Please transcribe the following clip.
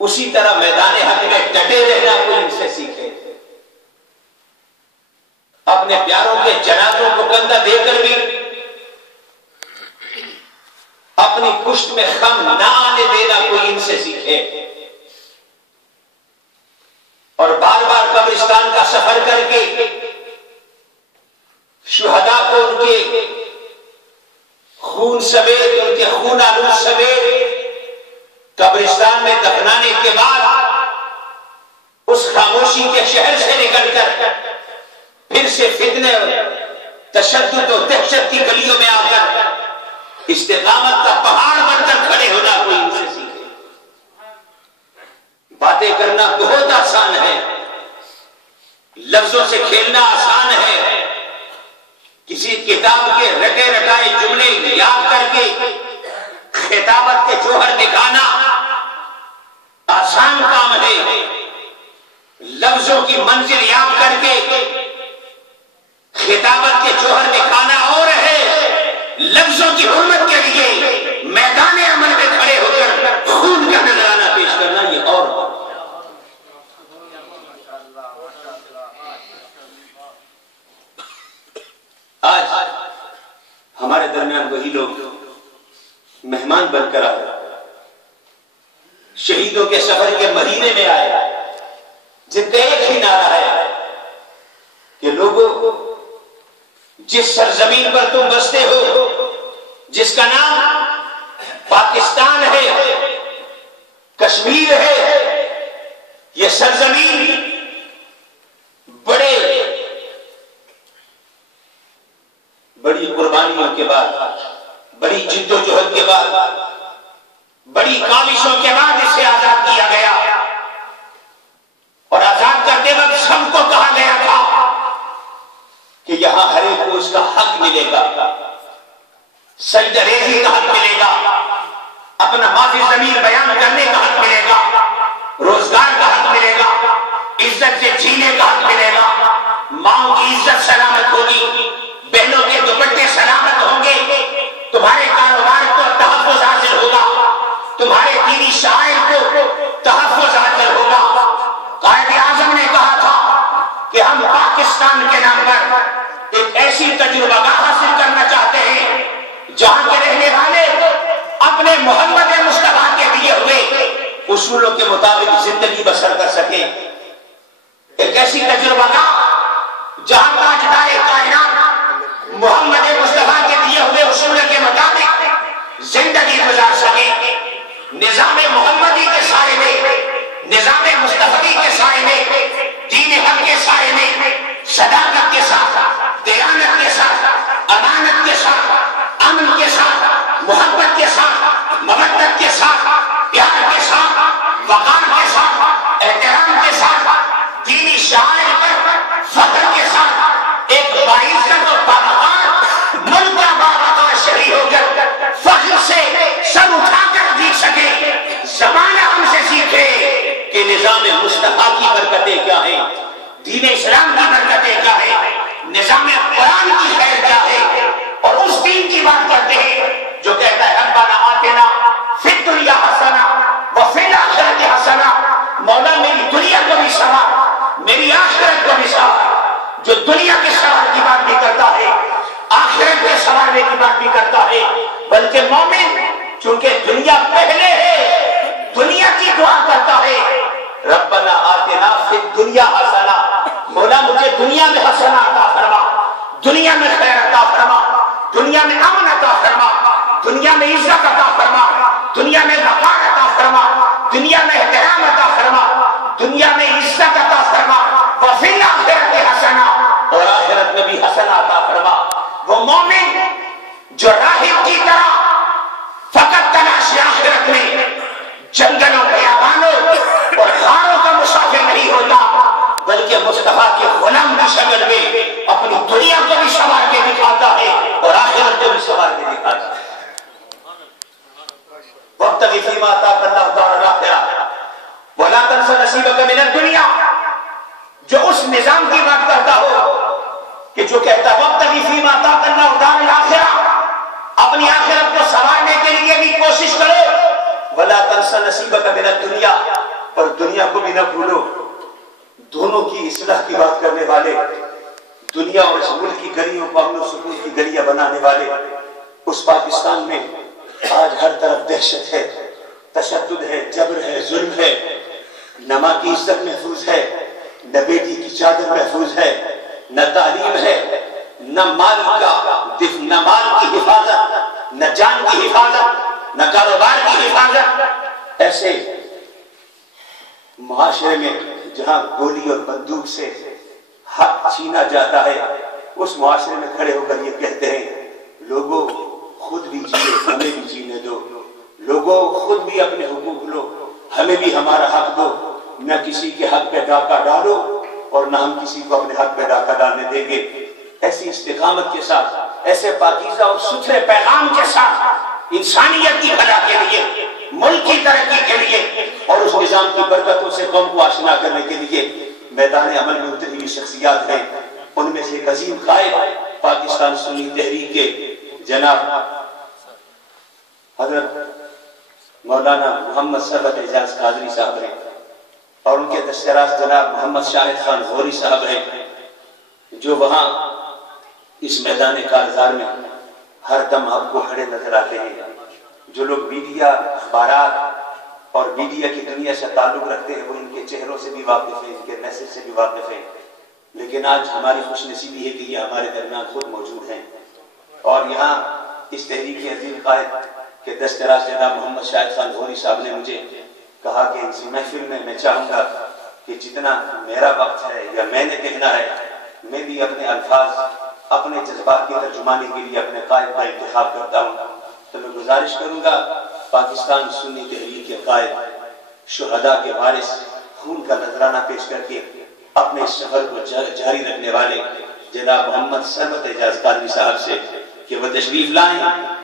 اسی طرح میدان حق میں ڈٹے رہنا کوئی ان سے سیکھے. اپنے پیاروں کے جنازوں کو کندھا دے کر بھی اپنی پشت میں خم نہ آنے دینا کوئی ان سے سیکھے. اور بار بار قبرستان کا سفر کر کے شہداء کو ان کے خون سمیت، ان کے خون آلود سمیت قبرستان میں دفنانے کے بعد اس خاموشی کے شہر سے نکل کر پھر سے فتنے اور تشدد و دہشت کی گلیوں میں آ کر استقامت کا پہاڑ بن کر کھڑے ہونا کوئی ان سے سیکھے. باتیں کرنا بہت آسان ہے، لفظوں سے کھیلنا آسان ہے، کسی کتاب کے رٹے رٹائے جملے یاد کر کے خطابت کے جوہر دکھانا آسان کام ہے. لفظوں کی منزل یاد کر کے خطابت کے جوہر دکھانا اور ہے، لفظوں کی حرمت کے لیے میدان عمل میں کھڑے ہو کر خون کا نذرانہ پیش کرنا یہ اور. آج ہمارے درمیان وہی لوگ مہمان بن کر آئے، شہیدوں کے سفر کے مہینے میں آئے، جن کا ایک ہی نعرہ ہے کہ لوگوں، جس سرزمین پر تم بستے ہو، جس کا نام پاکستان ہے، کشمیر ہے، یہ سرزمین بڑی قربانیوں کے بعد، بڑی جد و جہد کے بعد، بڑی کاوشوں کے بعد اسے آزاد کیا گیا. اور آزاد کرتے وقت سب کو کہا گیا تھا کہ یہاں ہر ایک کو اس کا حق ملے گا، سجدہ ریزی کا حق ملے گا، اپنا معافی ضمیر بیان کرنے کا حق ملے گا، روزگار کا حق ملے گا، عزت سے جینے کا حق ملے گا، ماں کی عزت سلامت ہوگی، بہنوں کے دوپٹے سلامت ہوں گے، تمہارے کاروبار کو تحفظ حاصل ہوگا، تمہارے دینی شاعر کو تحفظ حاصل ہوگا. قائد اعظم نے کہا تھا کہ ہم پاکستان کے نام پر ایک ایسی تجربہ گاہ حاصل کرنا چاہتے ہیں جہاں کے رہنے والے اپنے محمد مصطفیٰ کے دیے ہوئے اصولوں کے مطابق زندگی بسر کر سکیں. ایک ایسی تجربہ گاہ جہاں تاجدار کائنات محمد مصطفیٰ کے دیے ہوئے اصولوں کے مطابق زندگی گزار سکیں. نظام محمدی کے سائے میں، نظام مصطفی کے سائے میں، دین حق کے سائے میں صداقت کے ساتھ، دیانت کے ساتھ، امانت کے ساتھ، امن کے ساتھ، محبت کے ساتھ، مودت کے ساتھ، پیار کے ساتھ، وقار کے ساتھ، احترام کے ساتھ، دینی شاعر پر فخر کے ساتھ ایک باعزت و باوقار ملک کا باوقار شہری ہو کر فخر سے سر اٹھا کر جی سکے. زمانہ ہم سے سیکھے کہ نظام مصطفیٰ کی برکتیں کیا ہیں، دین اسلام کی برکتیں کیا ہیں، نظام قرآن کی خیر کیا ہے. اور اس دین کی بات کرتے ہیں جو کہتا ہے ربنا آتنا فی الدنیا حسنہ وفی الآخرۃ حسنہ. مولا میری دنیا کو بھی سنوار، میری آخرت کو بھی سنوار. جو دنیا کے سوار کی بات بھی کرتا ہے، آخرت کے سنوارنے کی بات بھی کرتا ہے. بلکہ مومن چونکہ دنیا پہلے ہے، دنیا کی دعا کرتا ہے ربنا آتنا فی الدنیا حسنہ. مولا مجھے دنیا میں حسنہ عطا فرما، دنیا میں خیر عطا فرما، دنیا میں امن عطا فرما، دنیا میں عزت عطا فرما، دنیا میں وقار عطا فرما، دنیا میں احترام عطا فرما، دنیا میں عزت عطا فرما، وفی الآخرۃ حسنہ، اور آخرت میں بھی حسنہ عطا فرما. وہ مومن جو راہب کی طرح فقط تلاش آخرت میں جنگلوں بیابانوں اور غاروں کا مسافر نہیں ہوتا، بلکہ مصطفیٰ کے غلام کی شکل میں اپنی دنیا کو بھی سنوار کے دکھاتا ہے اور آخرت کو بھی سنوار کے دکھاتا ہے. وابتغ فیما آتاک اللہ الدار الآخرہ ولا تنس نصیبک من الدنیا. جو اس نظام کی بات کرتا ہو کہ جو کہتا ہے وابتغ فیما آتاک اللہ الدار الآخرہ، اپنی آخرت کو سنوارنے کے لیے بھی کوشش کرو، ولا تنسى نصیبک من الدنیا، اور دنیا کو بھی نہ بھولو. دونوں کی اصلاح کی بات کرنے والے، دنیا اور اس ملک کی گلیوں کو امن و سکون کی گلیاں بنانے والے. اس پاکستان میں آج ہر طرف دہشت ہے، تشدد ہے، جبر ہے، ظلم ہے. نہ ماں کی عزت محفوظ ہے، نہ بیٹی کی چادر محفوظ ہے، نہ تعلیم ہے، نہ مال کی حفاظت، نہ جان کی حفاظت، نہ کاروبار کی حفاظت. ایسے معاشرے میں جہاں گولی اور بندوق سے حق چھینا جاتا ہے، اس معاشرے میں کھڑے ہو کر یہ کہتے ہیں لوگوں خود بھی جیے، ہمیں بھی جینے دو. لوگوں خود بھی اپنے حقوق لو، ہمیں بھی ہمارا حق دو. نہ کسی کے حق پہ ڈاکہ ڈالو اور نہ ہم کسی کو اپنے حق پہ ڈاکہ ڈالنے دیں گے. ایسی استقامت کے ساتھ، ایسے پاکیزہ اور ستھرے پیغام کے ساتھ، انسانیت کی بھلا کے لیے، ملک کی ترقی کے لیے اور اس نظام کی برکتوں سے قوم کو آشنا کرنے کے لیے میدان عمل میں اتری ہوئی شخصیات ہیں. ان میں سے ایک عظیم قائد پاکستان سنی تحریک کے جناب حضرت مولانا محمد ثروت اعجاز قادری صاحب ہیں، اور ان کے دستِ راست جناب محمد شاہد خان غوری صاحب ہیں، جو وہاں اس میدان کارزار میں ہر دم آپ کو کھڑے نظر آتے ہیں. جو لوگ میڈیا، اخبارات اور میڈیا کی دنیا سے تعلق رکھتے ہیں وہ ان کے چہروں سے بھی واقف ہیں، ان کے میسج سے بھی واقف ہیں. لیکن آج ہماری خوش نصیبی ہے کہ یہ ہمارے درمیان خود موجود ہیں، اور یہاں اس تحریک کے عظیم قائد کے دستِ راست جناب محمد شاہد خان غوری صاحب نے مجھے کہا کہ اس محفل میں چاہوں گا کہ جتنا میرا وقت ہے یا میں نے کہنا ہے، میں بھی اپنے الفاظ، اپنے جذبات کی ترجمانی کے لیے اپنے قائد کا انتخاب کرتا ہوں. تو میں گزارش کروں گا پاکستان سنی تحریک کے قائد، شہداء کے وارث، خون کا نذرانہ پیش کر کے اپنے اس سفر کو جاری رکھنے والے جناب محمد ثروت اعجاز قادری صاحب سے کہ وہ تشریف لائیں